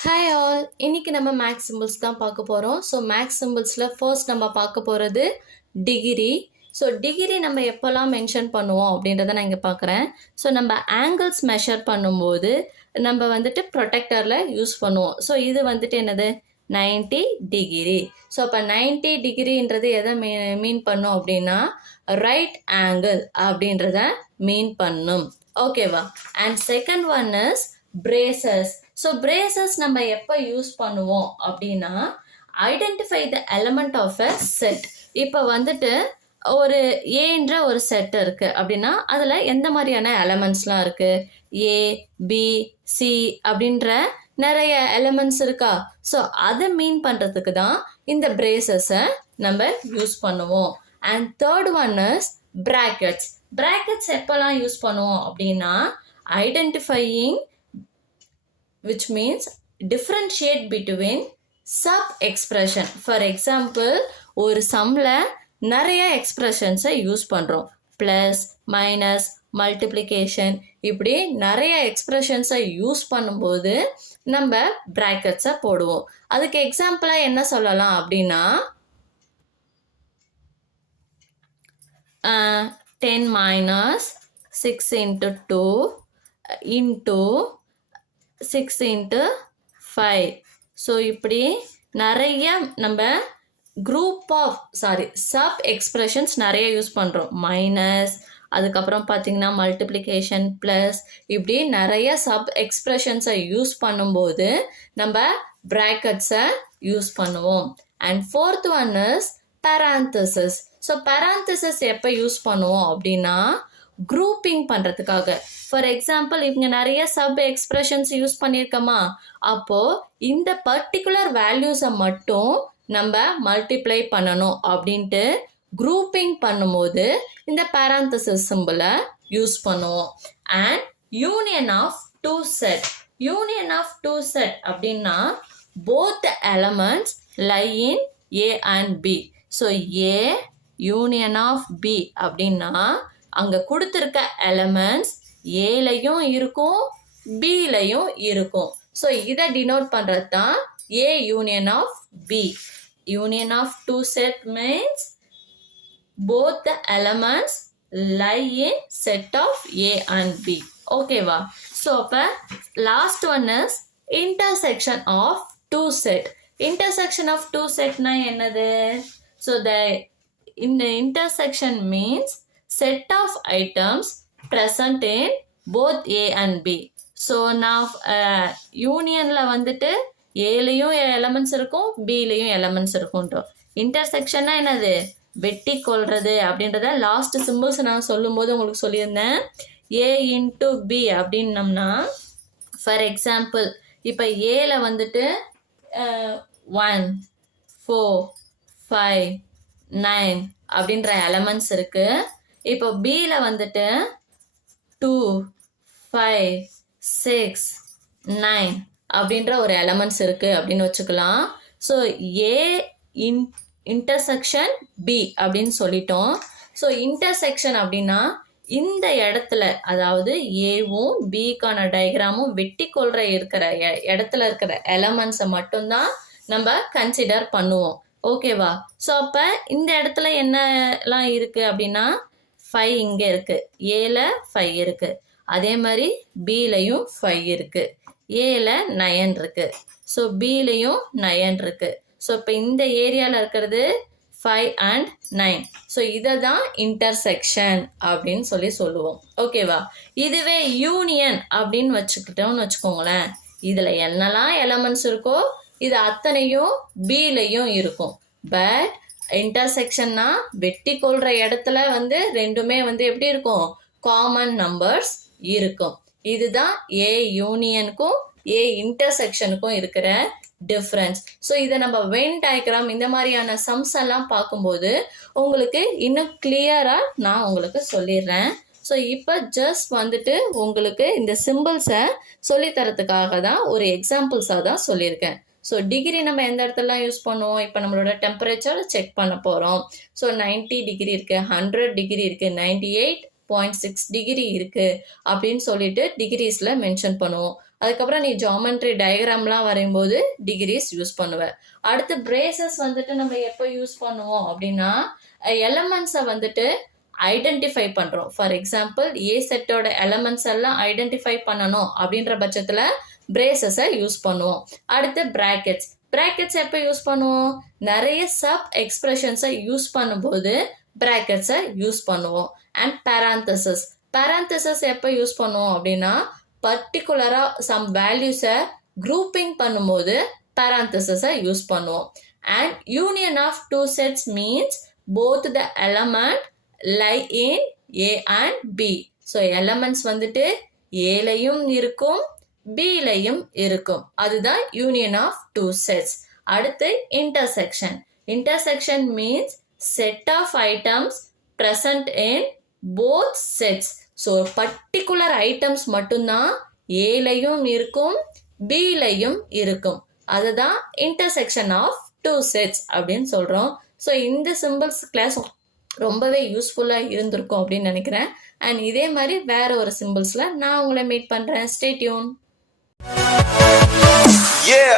Hi all, இன்னைக்கு நம்ம maths symbols தான் பார்க்க போகிறோம். ஸோ மேக்ஸ் சிம்பிள்ஸில் ஃபர்ஸ்ட் நம்ம பார்க்க போகிறது டிகிரி. ஸோ டிகிரி நம்ம எப்போல்லாம் மென்ஷன் பண்ணுவோம் அப்படின்றத நான் இங்கே பார்க்குறேன். ஸோ நம்ம ஆங்கிள்ஸ் மெஷர் பண்ணும்போது நம்ம வந்துட்டு ப்ரொடெக்டரில் யூஸ் பண்ணுவோம். ஸோ இது வந்துட்டு என்னது 90 டிகிரி. ஸோ அப்போ 90 டிகிரின்றது எதை மீன் பண்ணும் அப்படின்னா ரைட் ஆங்கிள் அப்படின்றத மீன் பண்ணும். ஓகேவா? And second one is braces. So braces நம்ம எப்போ யூஸ் பண்ணுவோம் அப்படின்னா identify the element of a set. இப்போ வந்துட்டு ஒரு ஏன்ற ஒரு செட் இருக்குது அப்படின்னா அதில் எந்த மாதிரியான எலமெண்ட்ஸ்லாம் இருக்குது? ஏ, பி, சி அப்படின்ற நிறைய எலமெண்ட்ஸ் இருக்கா? ஸோ அதை மீன் பண்ணுறதுக்கு தான் இந்த பிரேசஸை நம்ம யூஸ் பண்ணுவோம். And third one is brackets. Brackets எப்போல்லாம் யூஸ் பண்ணுவோம் அப்படின்னா identifying which means differentiate between sub expression. For example, ஒரு சம்ல நிறைய எக்ஸ்பிரஷன்ஸை யூஸ் பண்ணுறோம். ப்ளஸ், மைனஸ், மல்டிப்ளிகேஷன், இப்படி நிறைய எக்ஸ்பிரஷன்ஸை யூஸ் பண்ணும்போது நம்ம ப்ராக்கெட்ஸை போடுவோம். அதுக்கு எக்ஸாம்பிளாக என்ன சொல்லலாம் அப்படின்னா 10 minus 6 into 2 into 6 into 5. So இப்படி நிறைய நம்ம சப் எக்ஸ்பிரஷன்ஸ் நிறைய யூஸ் பண்ணுறோம். மைனஸ், அதுக்கப்புறம் பார்த்தீங்கன்னா மல்டிப்ளிகேஷன், ப்ளஸ், இப்படி நிறைய சப் எக்ஸ்பிரஷன்ஸை யூஸ் பண்ணும்போது நம்ம ப்ராக்கெட்ஸை யூஸ் பண்ணுவோம். And fourth one is parenthesis. So parenthesis எப்போ யூஸ் பண்ணுவோம் அப்படின்னா குரூப்பிங் பண்ணுறதுக்காக. ஃபார் எக்ஸாம்பிள் இவங்க நிறைய சப் எக்ஸ்பிரஷன்ஸ் யூஸ் பண்ணியிருக்கோமா, அப்போது இந்த பர்டிகுலர் வேல்யூஸை மட்டும் நம்ம மல்டிப்ளை பண்ணணும் அப்படின்ட்டு குரூப்பிங் பண்ணும்போது இந்த பேராந்தசிஸ் சிம்பிளை யூஸ் பண்ணுவோம். And union of two set. Union of two set அப்படின்னா both the elements lie in A and B. So A union of B அப்படின்னா அங்கே கொடுத்துருக்க எலமெண்ட்ஸ் ஏலையும் இருக்கும், பிலையும் இருக்கும். ஸோ இதை டினோட் பண்ணுறது தான் A union of B. Union of two set means both the elements lie in set of A and B. ஓகேவா? ஸோ அப்போ last one is intersection of two set. Intersection of two செட்னா என்னது? So இந்த intersection means set of items present in both A and B. So நான் யூனியனில் வந்துட்டு ஏலையும் elements இருக்கும், பிலையும் elements இருக்கும்ன்றோம். இன்டர்செக்ஷன்னா என்னது? வெட்டி கொள்வது அப்படின்றத லாஸ்ட் சிம்பிள்ஸ் நான் சொல்லும்போது உங்களுக்கு சொல்லியிருந்தேன். ஏ இன்ட்டு பி அப்படின்னம்னா ஃபார் எக்ஸாம்பிள் இப்போ ஏல வந்துட்டு 1, 4, 5, 9 அப்படின்ற எலமெண்ட்ஸ் இருக்குது. இப்போ பியில் வந்துட்டு 2, 5, 6, 9 அப்படின்ற ஒரு எலமெண்ட்ஸ் இருக்குது அப்படின்னு வச்சுக்கலாம். ஸோ ஏ இன்டர்செக்ஷன் பி அப்படின்னு சொல்லிட்டோம். ஸோ இன்டர்செக்ஷன் அப்படின்னா இந்த இடத்துல, அதாவது ஏவும் பிக்கான டயக்ராமும் வெட்டி கொள்கிற இருக்கிற இடத்துல இருக்கிற எலமெண்ட்ஸை மட்டும்தான் நம்ம கன்சிடர் பண்ணுவோம். ஓகேவா? ஸோ அப்போ இந்த இடத்துல என்னலாம் இருக்குது அப்படின்னா 5 இங்கே இருக்குது, ஏல 5 இருக்குது, அதே மாதிரி பிலையும் 5 இருக்குது, ஏல 9 இருக்குது, ஸோ பிலையும் 9 இருக்குது. ஸோ இப்போ இந்த ஏரியாவில் இருக்கிறது 5 and 9. ஸோ இதை தான் இன்டர்செக்ஷன் அப்படின்னு சொல்லுவோம். ஓகேவா? இதுவே யூனியன் அப்படின்னு வச்சுக்கிட்டோம்னு வச்சுக்கோங்களேன், இதில் என்னெல்லாம் எலமெண்ட்ஸ் இருக்கோ இது அத்தனையும் பிலையும் இருக்கும். பட் இன்டர்செக்ஷன்னா வெட்டி கொள்கிற இடத்துல ரெண்டுமே எப்படி இருக்கும்? காமன் நம்பர்ஸ் இருக்கும். இதுதான் ஏ யூனியனுக்கும் ஏ இன்டர்செக்ஷனுக்கும் இருக்கிற டிஃப்ரென்ஸ். ஸோ இதை நம்ம வென் டயக்ராம் இந்த மாதிரியான சம்ஸ் எல்லாம் பார்க்கும்போது உங்களுக்கு இன்னும் கிளியராக நான் உங்களுக்கு சொல்லிடுறேன். ஸோ இப்போ ஜஸ்ட் உங்களுக்கு இந்த சிம்பிள்ஸை சொல்லித்தரத்துக்காக தான் ஒரு எக்ஸாம்பிள்ஸாக தான் சொல்லியிருக்கேன். ஸோ டிகிரி நம்ம எந்த இடத்துலலாம் யூஸ் பண்ணுவோம்? இப்போ நம்மளோட டெம்பரேச்சர் செக் பண்ண போகிறோம். ஸோ 90 டிகிரி இருக்குது, 100 டிகிரி இருக்குது, 98.6 டிகிரி இருக்குது அப்படின்னு சொல்லிட்டு டிகிரிஸில் மென்ஷன் பண்ணுவோம். அதுக்கப்புறம் நீ ஜாமெட்ரி டயக்ராம்லாம் வரையும்போது டிகிரிஸ் யூஸ் பண்ணுவ. அடுத்து பிரேசஸ் வந்துட்டு நம்ம எப்போ யூஸ் பண்ணுவோம் அப்படின்னா எலமெண்ட்ஸை வந்துட்டு ஐடென்டிஃபை பண்ணுறோம். ஃபார் எக்ஸாம்பிள் ஏ செட்டோட எலமெண்ட்ஸ் எல்லாம் ஐடென்டிஃபை பண்ணணும் அப்படின்ற பட்சத்தில் பிரேசஸை யூஸ் பண்ணுவோம். அடுத்து பிராக்கெட்ஸ். பிராக்கெட்ஸ் எப்போ யூஸ் பண்ணுவோம்? நிறைய சப் எக்ஸ்பிரஷன்ஸை யூஸ் பண்ணும்போது பிராக்கெட்ஸை யூஸ் பண்ணுவோம். And parenthesis. பேராந்தசிஸ் எப்போ யூஸ் பண்ணுவோம் அப்படின்னா பர்டிகுலராக சம் வேல்யூஸை குரூப்பிங் பண்ணும்போது பேராந்தசிஸை யூஸ் பண்ணுவோம். And union of two sets means both the element lie in A and B. So elements வந்துட்டு ஏலையும் இருக்கும் பிலையும் இருக்கும். அதுதான் யூனியன் ஆஃப் டூ செட்ஸ். அடுத்து intersection. Intersection means set of items present in both sets. So particular items மட்டும்தான் ஏலையும் இருக்கும் பிலையும் இருக்கும். அதுதான் இன்டர்செக்ஷன் ஆஃப் டூ செட்ஸ் அப்படின்னு சொல்கிறோம். ஸோ இந்த சிம்பிள்ஸ் கிளாஸ் ரொம்பவே யூஸ்ஃபுல்லாக இருந்திருக்கும் அப்படின்னு நினைக்கிறேன். அண்ட் இதே மாதிரி வேற ஒரு சிம்பிள்ஸில் நான் உங்களை மீட் பண்ணுறேன். Stay tune. Yeah.